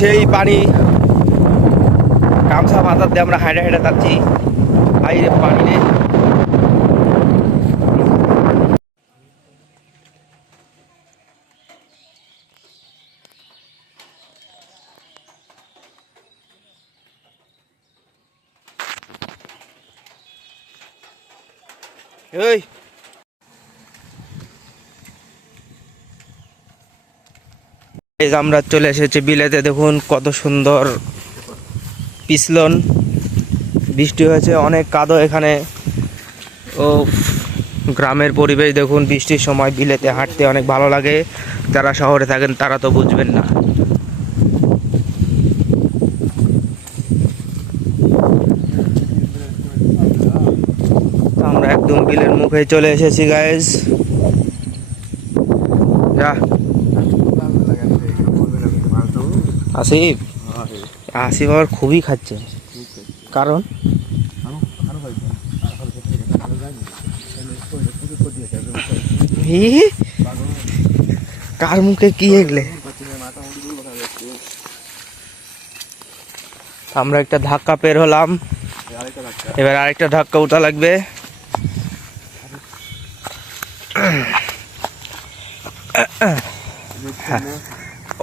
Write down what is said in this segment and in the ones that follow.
সেই পানি গামছা মাথার দিয়ে আমরা হাঁটে হাঁটে যাচ্ছি। বাইরে পানি নেই। এই আমরা চলে এসেছি বিলেতে। দেখুন কত সুন্দর পিছলন, বৃষ্টি হয়েছে, অনেক কাদো এখানে। ও গ্রামের পরিবেশ দেখুন, বৃষ্টির সময় বিলেতে হাঁটতে অনেক ভালো লাগে। যারা শহরে থাকেন তারা তো বুঝবেন না। আমরা একদম বিলের মুখে চলে এসেছি গাইজ। যা আসিফ, আসিফ আবার খুবই খাচ্ছে। কারণ কার মুখে কি এগলে? আমরা একটা ধাক্কা পের হলাম, এবার আরেকটা ধাক্কা উঠা লাগবে।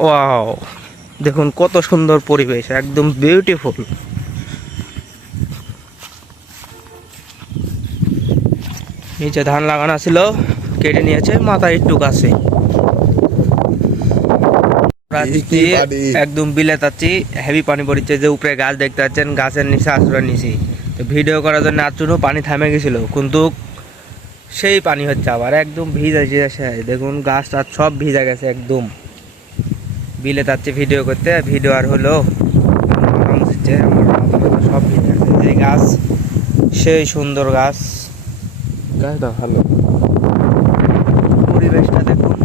ওয়াও, দেখুন কত সুন্দর পরিবেশ, একদম বিউটিফুল। নিচে ধান লাগানো ছিল, কেটে নিয়েছে, মাথায় একটু গাছে। একদম বিলে যাচ্ছি, হেভি পানি পড়ছে। যে উপরে গাছ দেখতে পাচ্ছেন, গাছের নিচে আশ্রয় নিছি। তো ভিডিও করার জন্য আচুনো পানি থামে গেছিল, কিন্তু সেই পানি হচ্ছে আবার একদম ভিজা গেছে। দেখুন গাছ টাছ সব ভিজা গেছে একদম। বিলে যাচ্ছে ভিডিও করতে, ভিডিও আর হলো সব ভিজে গেছে। এই গাছ সেই সুন্দর গাছ, গাছটা ভালো। পরিবেশটা দেখুন,